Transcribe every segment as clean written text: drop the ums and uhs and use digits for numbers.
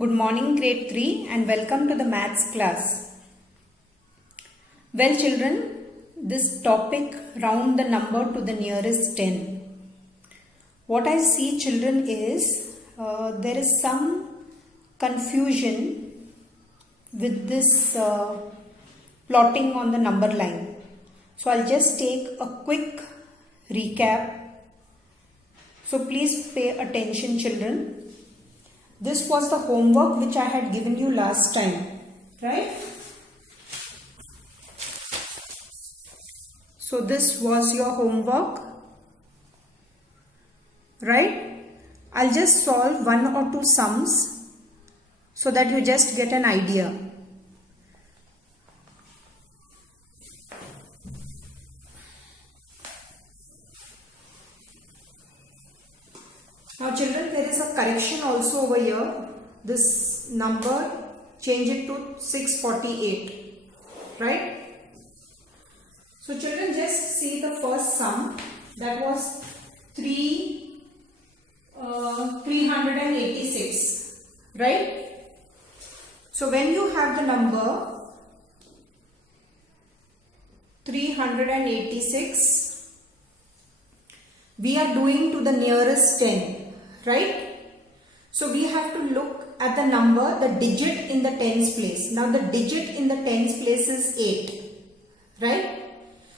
Good morning, grade 3, and welcome to the maths class. Well, children, this topic, round the number to the nearest 10. What I see, children, is there is some confusion with this plotting on the number line. So I'll just take a quick recap. So please pay attention, children. This was the homework which I had given you last time, right? So this was your homework, right? I'll just solve one or two sums so that you just get an idea. Now children, there is a correction also over here. This number, change it to 648, right? So children, just see the first sum, that was 386, right? So when you have the number 386, we are doing to the nearest 10. Right? So we have to look at the number, the digit in the tens place. Now the digit in the tens place is 8. Right?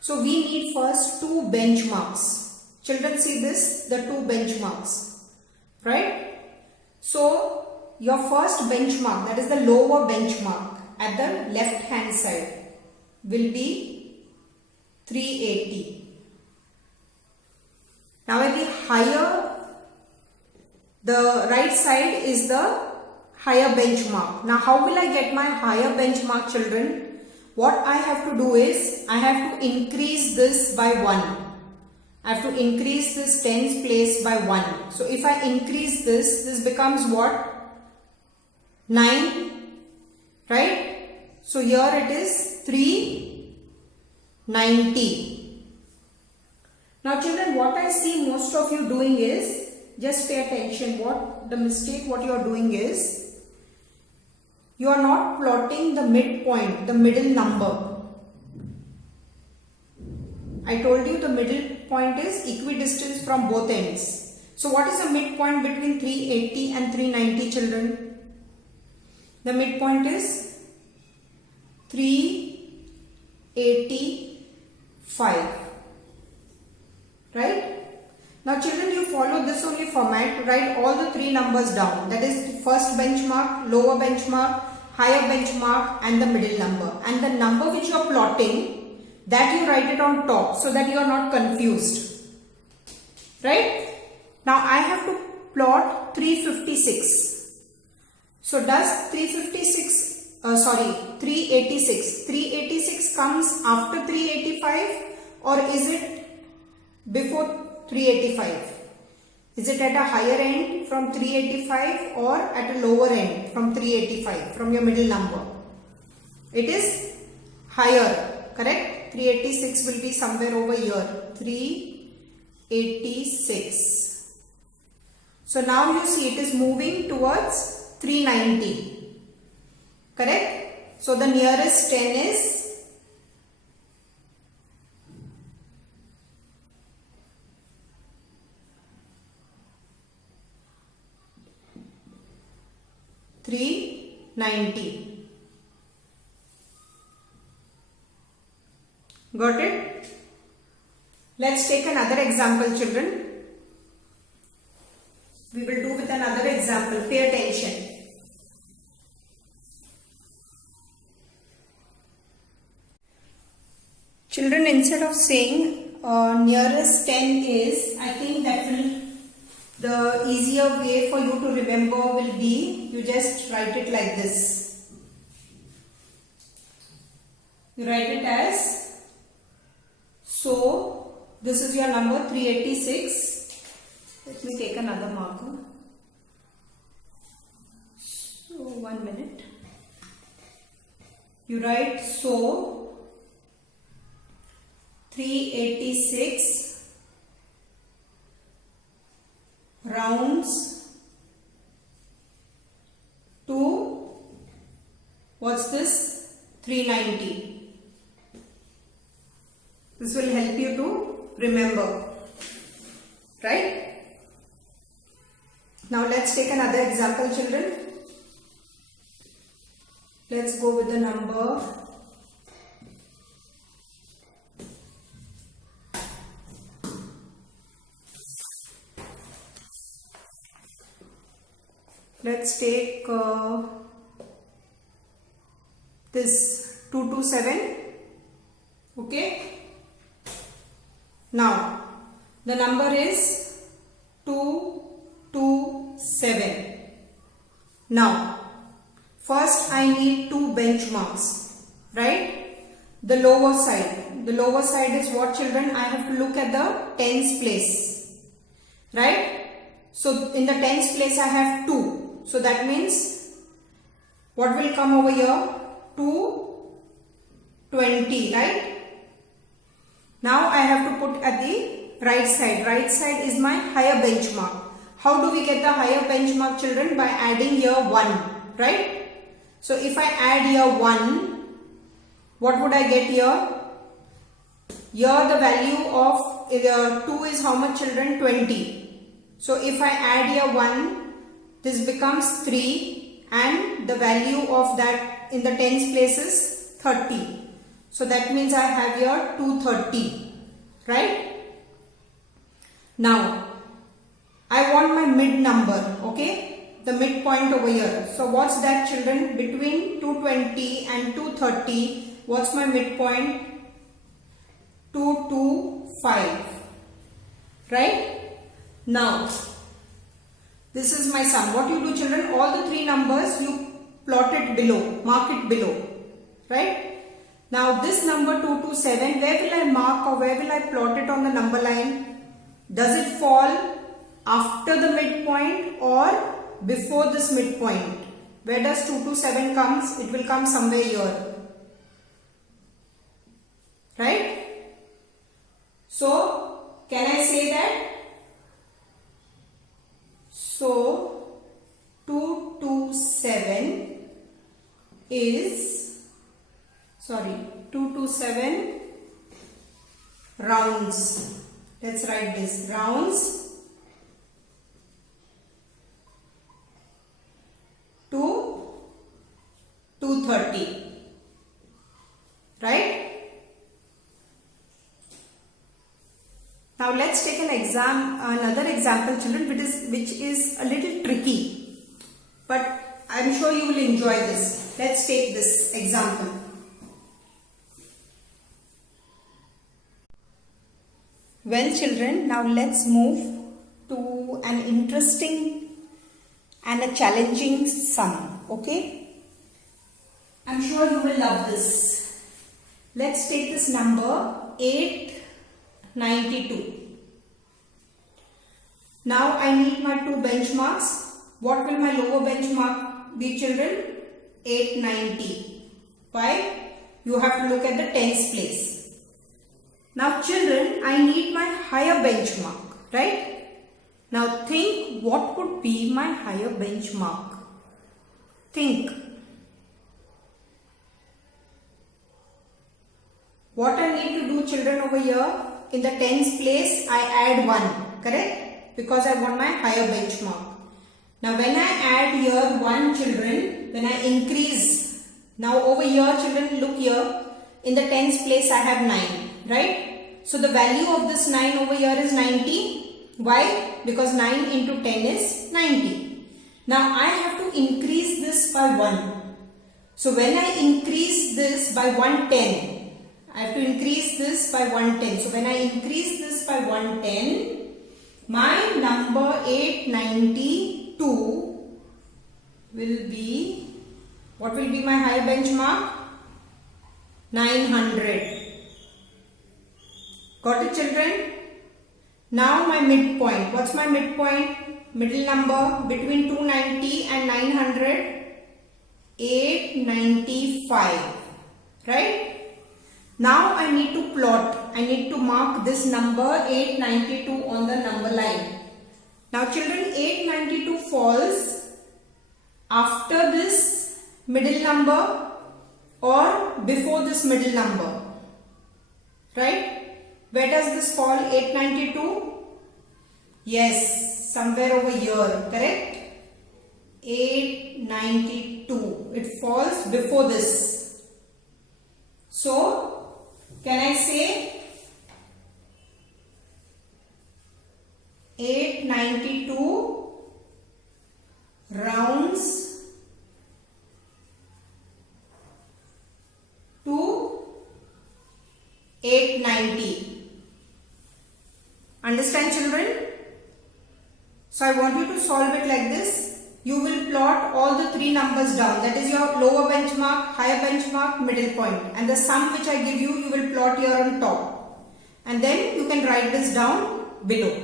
So we need first two benchmarks. Children, see this, the two benchmarks. Right? So your first benchmark, that is the lower benchmark at the left hand side, will be 380. Now at the higher, the right side is the higher benchmark. Now how will I get my higher benchmark, children? What I have to do is, I have to increase this by 1. I have to increase this tens place by 1. So if I increase this, this becomes what? 9, right? So here it is 390. Now children, what I see most of you doing is, just pay attention, what you are doing is, you are not plotting the midpoint, the middle number. I told you the middle point is equidistance from both ends. So what is the midpoint between 380 and 390, children? The midpoint is 385, right? Now children, you follow this only format, write all the three numbers down. That is the first benchmark, lower benchmark, higher benchmark and the middle number. And the number which you are plotting, that you write it on top so that you are not confused. Right? Now I have to plot 356. So does 386 comes after 385 or is it before 385? Is it at a higher end from 385 or at a lower end from 385 from your middle number? It is higher, correct? 386 will be somewhere over here. 386. So now you see it is moving towards 390. Correct? So the nearest 10 is 390. Got it? Let's take another example, children. We will do with another example. Pay attention. Children, instead of saying nearest 10 is, I think that will, the easier way for you to remember will be, you just write it like this. You write it as, so this is your number 386. Let me take another marker. So 1 minute. You write so 386 rounds to What's this? 390. This will help you to remember. Right? Now let's take another example, children. Let's go with the number 227. Okay. Now the number is 227. Now first I need two benchmarks, right? The lower side is what, children? I have to look at the tens place, right? So in the tens place I have 2, so that means what will come over here? 220, right? Now I have to put at the right side. Right side is my higher benchmark. How do we get the higher benchmark, children? By adding here 1, right? So if I add here 1, what would I get here? Here the value of 2 is how much, children? 20. So if I add here 1, this becomes 3, and the value of that in the tens place is 30. So that means I have here 230, right? Now I want my mid number, okay? The midpoint over here. So what's that, children? Between 220 and 230, what's my midpoint? 225, right? Now this is my sum. What you do, children? All the three numbers you plot it below, mark it below, right? Now this number 227, where will I mark or where will I plot it on the number line? Does it fall after the midpoint or before this midpoint? Where does 227 comes? It will come somewhere here, right? So can I say that? So 227 rounds. Let's write this, rounds to 230, right? Now let's take another example, children, which is a little tricky, but I'm sure you will enjoy this. Let's take this example. Well, children, now let's move to an interesting and a challenging sum, okay? I'm sure you will love this. Let's take this number 892. Now I need my two benchmarks. What will my lower benchmark be, children? 890. Why? You have to look at the tens place. Now children, I need my higher benchmark, right? Now think, what would be my higher benchmark? Think. What I need to do, children, over here, in the tens place, I add 1, correct? Because I want my higher benchmark. Now when I add here 1, children, when I increase, now over here, children, look here, in the tens place I have 9, right? So the value of this 9 over here is 90. Why? Because 9 into 10 is 90. Now I have to increase this by 1. So when I increase this by 110, I have to increase this by 110. So when I increase this by 110, my number 892 will be, what will be my higher benchmark? 900. Got it, children? Now my midpoint. What's my midpoint? Middle number between 290 and 900? 895. Right? Now I need to plot. I need to mark this number 892 on the number line. Now children, 892 falls after this middle number or before this middle number? Right? Where does this fall? 892? Yes, somewhere over here, correct? 892. It falls before this. So, can I say 892 rounds to 890. Understand, children? So I want you to solve it like this. You will plot all the three numbers down. That is your lower benchmark, higher benchmark, middle point. And the sum which I give you, you will plot here on top. And then you can write this down below.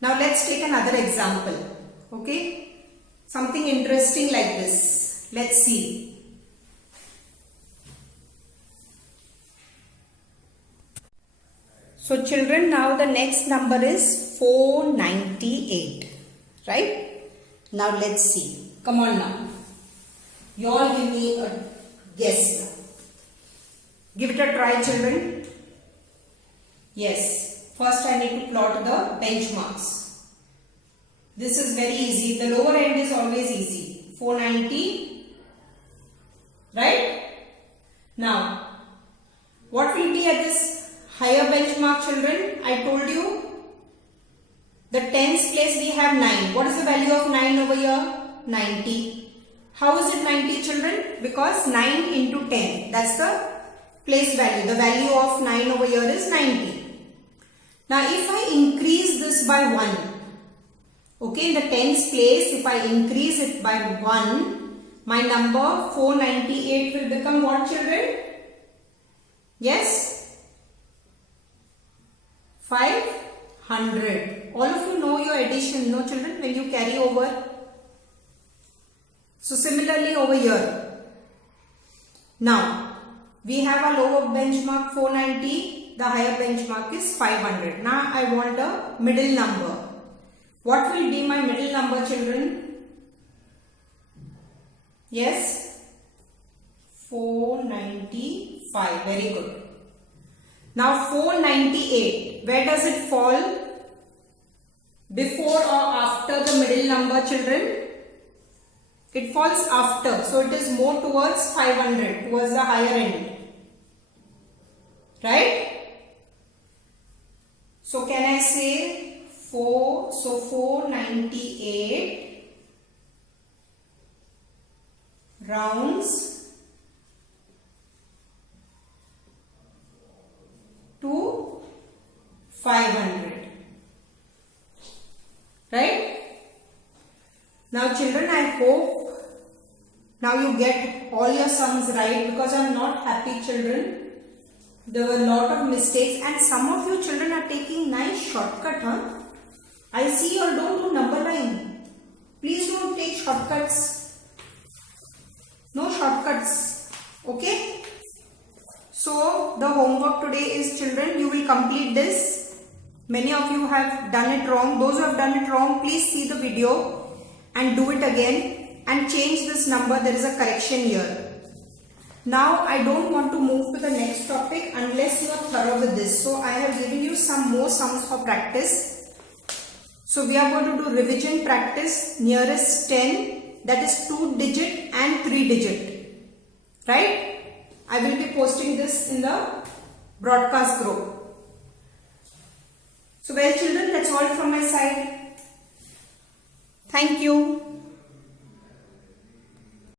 Now let's take another example. Okay? Something interesting like this. Let's see. So children, now the next number is 498. Right? Now let's see. Come on now. You all give me a guess now. Give it a try, children. Yes. First I need to plot the benchmarks. This is very easy. The lower end is always easy. 490. Right? Now, what will be at this higher benchmark, children? I told you the tens place we have 9. What is the value of 9 over here? 90. How is it 90, children? Because 9 into 10. That's the place value. The value of 9 over here is 90. Now if I increase this by 1. Okay, in the tens place, if I increase it by 1, my number 498 will become what, children? Yes? 500. All of you know your addition, no children, when you carry over. So similarly over here. Now, we have a lower benchmark 490, the higher benchmark is 500. Now I want a middle number. What will be my middle number, children? Yes? 495. Very good. Now 498. Where does it fall? Before or after the middle number, children? It falls after. So it is more towards 500. Towards the higher end. Right? So can I say 4? So 498 rounds to 500. Right? Now children, I hope now you get all your sums right, because I am not happy, children. There were a lot of mistakes and some of you children are taking nice shortcut, huh? I see you all don't do number line. Please don't take shortcuts. No shortcuts. Okay? So the homework today is, children, you will complete this. Many of you have done it wrong. Those who have done it wrong, please see the video and do it again and change this number. There is a correction here. Now I don't want to move to the next topic unless you are thorough with this. So I have given you some more sums for practice. So we are going to do revision practice nearest 10, that is 2 digit and 3 digit. Right? I will be posting this in the broadcast group. So well children, that's all from my side. Thank you.